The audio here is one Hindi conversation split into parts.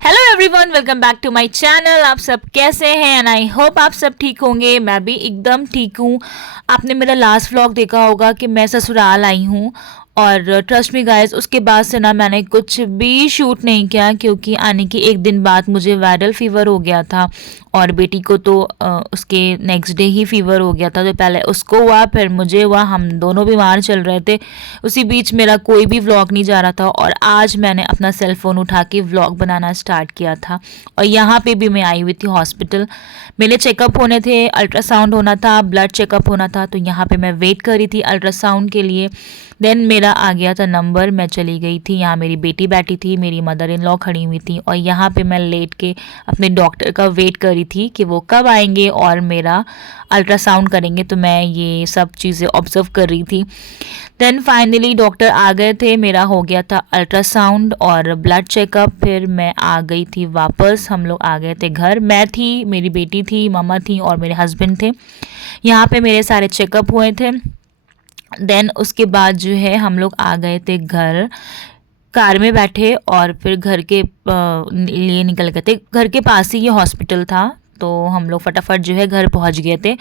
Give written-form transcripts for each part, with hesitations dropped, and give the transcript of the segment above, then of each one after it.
Hello everyone, welcome back to my channel. आप सब कैसे हैं? एंड आई होप आप सब ठीक होंगे। मैं भी एकदम ठीक हूँ। आपने मेरा लास्ट व्लॉग देखा होगा कि मैं ससुराल आई हूँ, और ट्रस्ट मी गाइस, उसके बाद से ना मैंने कुछ भी शूट नहीं किया, क्योंकि आने के एक दिन बाद मुझे वायरल फीवर हो गया था, और बेटी को तो उसके नेक्स्ट डे ही फीवर हो गया था। तो पहले उसको हुआ, फिर मुझे हुआ, हम दोनों बीमार चल रहे थे। उसी बीच मेरा कोई भी व्लॉग नहीं जा रहा था, और आज मैंने अपना सेल फ़ोन उठा के व्लॉग बनाना स्टार्ट किया था। और यहाँ पे भी मैं आई हुई थी हॉस्पिटल। मेरे चेकअप होने थे, अल्ट्रासाउंड होना था, ब्लड चेकअप होना था। तो यहाँ पे मैं वेट कर रही थी अल्ट्रासाउंड के लिए। देन मेरा आ गया था नंबर, मैं चली गई थी। यहाँ मेरी बेटी बैठी थी, मेरी मदर इन लॉ खड़ी हुई थी, और यहाँ पे मैं लेट के अपने डॉक्टर का वेट कर रही थी कि वो कब आएंगे और मेरा अल्ट्रासाउंड करेंगे। तो मैं ये सब चीज़ें ऑब्जर्व कर रही थी। देन फाइनली डॉक्टर आ गए थे, मेरा हो गया था अल्ट्रासाउंड और ब्लड चेकअप। फिर मैं आ गई थी वापस, हम लोग आ गए थे घर। मैं थी, मेरी बेटी थी, मम्मा थी और मेरे हस्बैंड थे। यहाँ पे मेरे सारे चेकअप हुए थे। देन उसके बाद जो है हम लोग आ गए थे घर, कार में बैठे और फिर घर के लिए निकल गए थे। घर के पास ही ये हॉस्पिटल था, तो हम लोग फटाफट जो है घर पहुंच गए थे।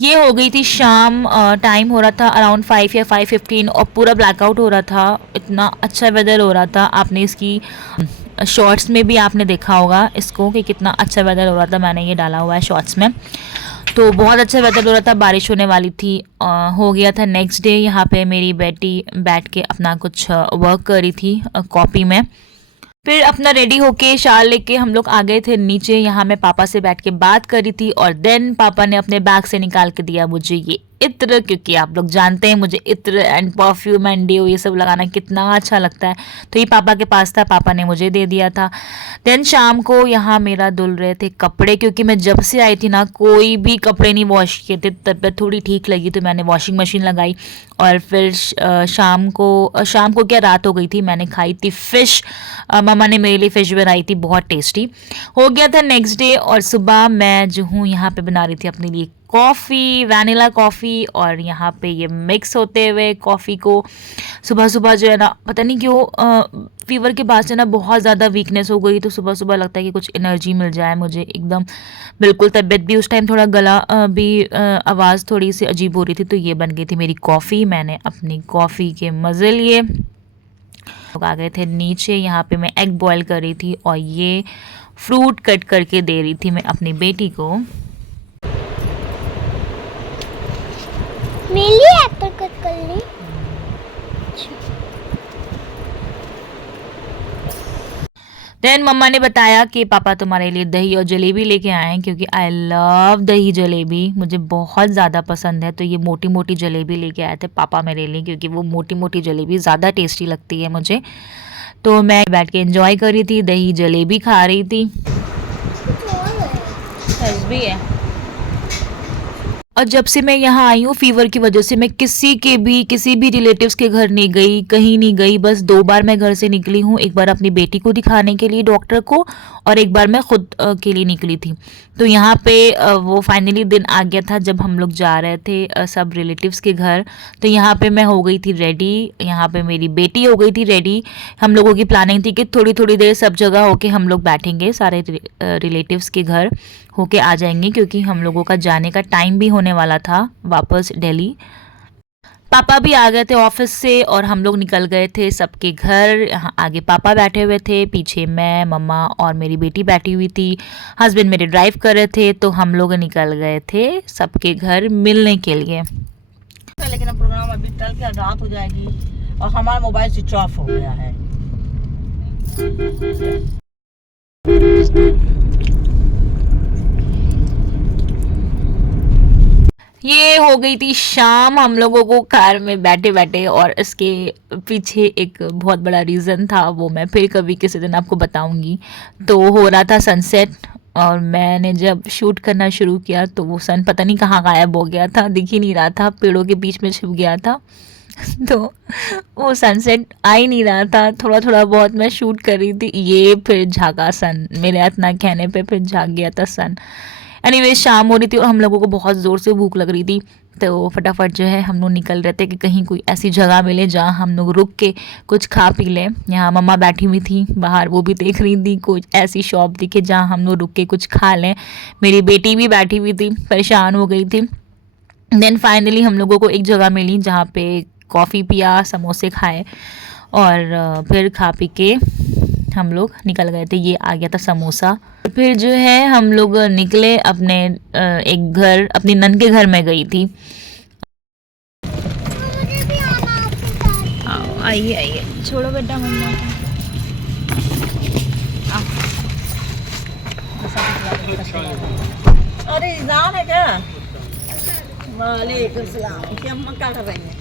ये हो गई थी शाम, टाइम हो रहा था अराउंड 5 या 5:15, और पूरा ब्लैकआउट हो रहा था। इतना अच्छा वेदर हो रहा था। आपने इसकी शॉर्ट्स में भी आपने देखा होगा इसको कि कितना अच्छा वेदर हो रहा था। मैंने ये डाला हुआ है शॉर्ट्स में। तो बहुत अच्छा वेदर हो रहा था, बारिश होने वाली थी। हो गया था नेक्स्ट डे। यहाँ पे मेरी बेटी बैठ के अपना कुछ वर्क कर रही थी कॉपी में। फिर अपना रेडी होके शाल लेके हम लोग आ गए थे नीचे। यहाँ मैं पापा से बैठ के बात कर रही थी, और देन पापा ने अपने बैग से निकाल के दिया मुझे ये इत्र, क्योंकि आप लोग जानते हैं मुझे इत्र एंड परफ्यूम एंड डियो ये सब लगाना कितना अच्छा लगता है। तो ये पापा के पास था, पापा ने मुझे दे दिया था। देन शाम को यहाँ मेरा धुल रहे थे कपड़े, क्योंकि मैं जब से आई थी ना कोई भी कपड़े नहीं वॉश किए थे। तबीयत थोड़ी ठीक लगी तो मैंने वॉशिंग मशीन लगाई। और फिर शाम को क्या, रात हो गई थी, मैंने खाई थी फ़िश। मम्मा ने मेरे लिए फ़िश बनाई थी, बहुत टेस्टी। हो गया था नेक्स्ट डे, और सुबह मैं जो हूँ यहाँ पे बना रही थी अपने लिए कॉफ़ी, वैनिला कॉफ़ी। और यहाँ पे ये मिक्स होते हुए कॉफ़ी को सुबह सुबह जो है ना, पता नहीं क्यों फीवर के बाद से ना बहुत ज़्यादा वीकनेस हो गई। तो सुबह सुबह लगता है कि कुछ एनर्जी मिल जाए मुझे एकदम। बिल्कुल तबीयत भी उस टाइम थोड़ा गला भी आवाज़ थोड़ी सी अजीब हो रही थी। तो ये बन गई थी मेरी कॉफ़ी। मैंने अपनी कॉफ़ी के मज़े लिए। लोग आ गए थे नीचे। यहाँ पे मैं एग बॉईल कर रही थी, और ये फ्रूट कट करके दे रही थी मैं अपनी बेटी को। मेरे लिए एप्पल कट कर ली। देन मम्मा ने बताया कि पापा तुम्हारे लिए दही और जलेबी लेके आए हैं, क्योंकि आई लव दही जलेबी, मुझे बहुत ज़्यादा पसंद है। तो ये मोटी मोटी जलेबी लेके आए थे पापा मेरे लिए, क्योंकि वो मोटी मोटी जलेबी ज़्यादा टेस्टी लगती है मुझे। तो मैं बैठ के एंजॉय कर रही थी, दही जलेबी खा रही थी। भी है। और जब से मैं यहाँ आई हूँ फीवर की वजह से, मैं किसी भी रिलेटिव्स के घर नहीं गई, कहीं नहीं गई। बस 2 बार मैं घर से निकली हूँ, एक बार अपनी बेटी को दिखाने के लिए डॉक्टर को, और एक बार मैं खुद के लिए निकली थी। तो यहाँ पे वो फाइनली दिन आ गया था जब हम लोग जा रहे थे सब रिलेटिव्स के घर। तो यहाँ पे मैं हो गई थी रेडी, यहाँ पे मेरी बेटी हो गई थी रेडी। हम लोगों की प्लानिंग थी कि थोड़ी थोड़ी देर सब जगह होके हम लोग बैठेंगे, सारे रिलेटिव्स के घर होके आ जाएंगे, क्योंकि हम लोगों का जाने का टाइम भी होने वाला था वापस दिल्ली। पापा भी आ गए थे ऑफिस से, और हम लोग निकल गए थे सबके घर। यहाँ आगे पापा बैठे हुए थे, पीछे मैं, मम्मा और मेरी बेटी बैठी हुई थी। हस्बैंड मेरे ड्राइव कर रहे थे। तो हम लोग निकल गए थे सबके घर मिलने के लिए। लेकिन अब प्रोग्राम अभी टल के रात हो जाएगी, और हमारा मोबाइल स्विच ऑफ हो गया है। ये हो गई थी शाम हम लोगों को कार में बैठे बैठे, और इसके पीछे एक बहुत बड़ा रीज़न था, वो मैं फिर कभी किसी दिन आपको बताऊंगी। तो हो रहा था सनसेट, और मैंने जब शूट करना शुरू किया तो वो सन पता नहीं कहाँ गायब हो गया था, दिख ही नहीं रहा था, पेड़ों के बीच में छिप गया था। तो वो सनसेट आ ही नहीं रहा था। थोड़ा थोड़ा बहुत मैं शूट कर रही थी, ये फिर झागा सन, मेरे इतना कहने पे फिर झाग गया था सन। एनीवेज शाम हो रही थी, और हम लोगों को बहुत ज़ोर से भूख लग रही थी। तो फटाफट जो है हम लोग निकल रहे थे कि कहीं कोई ऐसी जगह मिले जहाँ हम लोग रुक के कुछ खा पी लें। यहाँ मम्मा बैठी हुई थी बाहर, वो भी देख रही थी कुछ ऐसी शॉप दिखे जहाँ हम लोग रुक के कुछ खा लें। मेरी बेटी भी बैठी हुई थी, परेशान हो गई थी। देन फाइनली हम लोगों को एक जगह मिली जहाँ पे कॉफ़ी पिया, समोसे खाए और फिर खा पी के हम लोग निकल गए थे। ये आ गया था समोसा। फिर जो है हम लोग निकले अपने एक घर, अपनी नन के घर में गई थी। मुझे भी आना आपके साथ। आओ, आइए आइए, छोड़ो बेटा मम्मा को। अरे जान है क्या? वालेकुम सलाम। क्या अम्मा क्या कर रही है?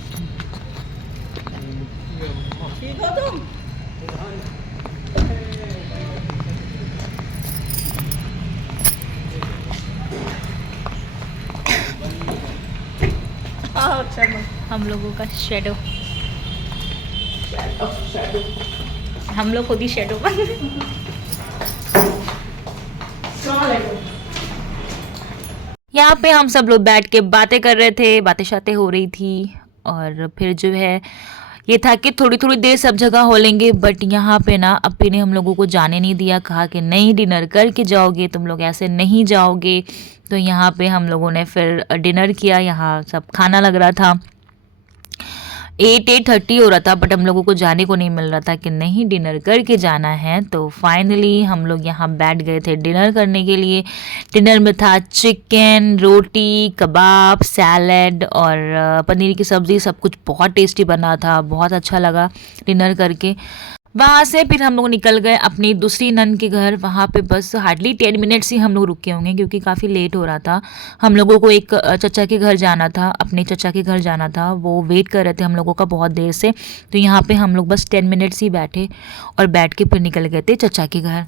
ठीक हो तुम? अच्छा हम लोगों का शेडो, हम लोग खुद ही शेडो बन। यहाँ पे हम सब लोग बैठ के बातें कर रहे थे, बातें शातें हो रही थी। और फिर जो है ये था कि थोड़ी थोड़ी देर सब जगह हो लेंगे, बट यहाँ पे ना अपी ने हम लोगों को जाने नहीं दिया। कहा कि नहीं, डिनर करके जाओगे, तुम लोग ऐसे नहीं जाओगे। तो यहाँ पे हम लोगों ने फिर डिनर किया। यहाँ सब खाना लग रहा था, 8:30 हो रहा था, बट हम लोगों को जाने को नहीं मिल रहा था कि नहीं डिनर करके जाना है। तो फाइनली हम लोग यहाँ बैठ गए थे डिनर करने के लिए। डिनर में था चिकन, रोटी, कबाब, सैलड और पनीर की सब्ज़ी। सब कुछ बहुत टेस्टी बना था, बहुत अच्छा लगा डिनर करके। वहाँ से फिर हम लोग निकल गए अपनी दूसरी नन के घर। वहाँ पे बस हार्डली 10 मिनट्स ही हम लोग रुके होंगे क्योंकि काफ़ी लेट हो रहा था। हम लोगों को एक चचा के घर जाना था, अपने चचा के घर जाना था। वो वेट कर रहे थे हम लोगों का बहुत देर से। तो यहाँ पे हम लोग बस 10 मिनट्स ही बैठे और बैठ के फिर निकल गए थे चचा के घर।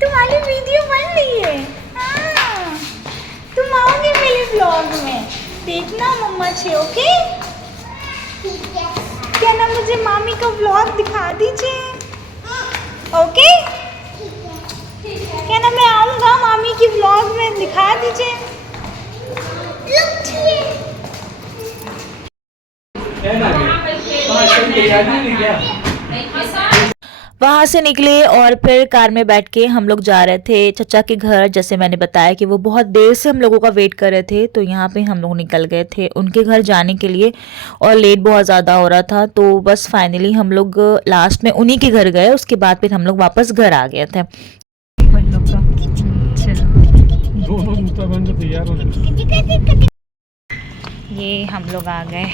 तुम्हारी वीडियो बन रही है। हाँ, तुम आओगे मेरे ब्लॉग में, देखना मम्मा से, ओके? क्या ना मुझे मामी का ब्लॉग दिखा दीजिए, ओके? क्या ना मैं आऊँगा मामी की ब्लॉग में, दिखा दीजिए। वहाँ से निकले और फिर कार में बैठ के हम लोग जा रहे थे चचा के घर। जैसे मैंने बताया कि वो बहुत देर से हम लोगों का वेट कर रहे थे, तो यहाँ पे हम लोग निकल गए थे उनके घर जाने के लिए और लेट बहुत ज़्यादा हो रहा था। तो बस फाइनली हम लोग लास्ट में उन्हीं के घर गए। उसके बाद फिर हम लोग वापस घर आ गए थे। ये हम लोग आ गए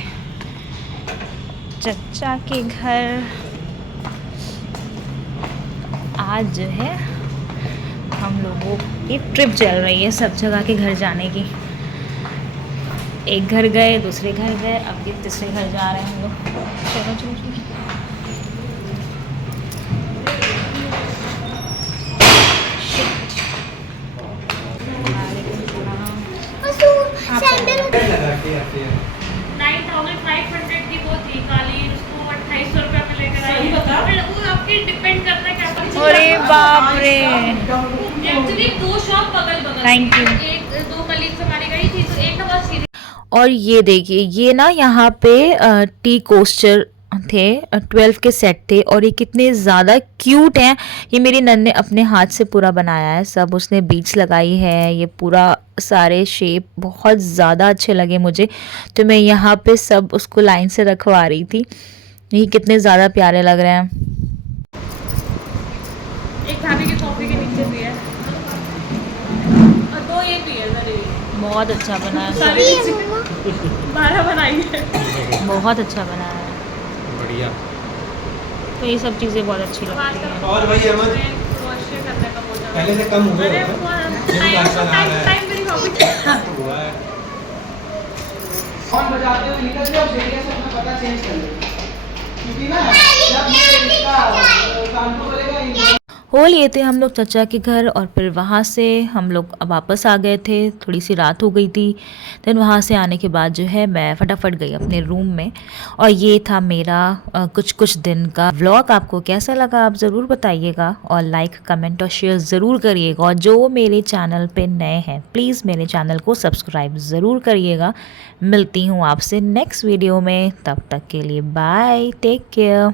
चचा के घर। आज जो है हम लोगों की ट्रिप चल रही है सब जगह के घर जाने की। एक घर गए, दूसरे घर गए, अब ये तीसरे घर जा रहे हैं हम लोग। चलो चलो चलो। सैंडल 9,500 की वो थी काली, उसको 2800 रुपये में लेकर आई। फिर वो आपके डिपेंड करता है क्या पसंद। अरे बाप रे, एक्चुअली 2 शॉप बगल बगल। Thank you. एक 2 कलीग्स हमारी गई थी, तो एक ना बहुत सीधी। और ये देखिए, ये ना यहाँ पे टी कोस्टर थे, 12 के सेट थे और ये कितने ज़्यादा क्यूट हैं। ये मेरी नन ने अपने हाथ से पूरा बनाया है, सब उसने बीड्स लगाई है। ये पूरा सारे शेप बहुत ज़्यादा अच्छे लगे मुझे, तो मैं यहाँ पे सब उसको लाइन से रखवा रही थी। ये कितने ज़्यादा प्यारे लग रहे हैं। एक भाभी की कॉफी के नीचे भी है और 2 ये भी है मेरे लिए। बहुत अच्छा बनाया है, सारी 12 बनाई है। बहुत अच्छा बनाया है। बढ़िया। तो ये सब चीज़ें बहुत अच्छी लगती हैं। और भाई अहमद वॉश करने का बहुत पहले से कम हो गया अरे टाइम मेरी हॉबी। हुआ है। और बजाते हुए निकल जाओ, जरिए से अपना पता चेंज कर लो, क्योंकि ना जब ये इसका काम को बोलेगा हो लिए थे हम लोग चाचा के घर और फिर वहाँ से हम लोग वापस आ गए थे, थोड़ी सी रात हो गई थी। देन वहाँ से आने के बाद जो है मैं फटाफट गई अपने रूम में। और ये था मेरा कुछ दिन का व्लॉग। आपको कैसा लगा आप ज़रूर बताइएगा और लाइक कमेंट और शेयर ज़रूर करिएगा। और जो मेरे चैनल पे नए हैं प्लीज़ मेरे चैनल को सब्सक्राइब ज़रूर करिएगा। मिलती हूँ आपसे नेक्स्ट वीडियो में, तब तक के लिए बाय, टेक केयर।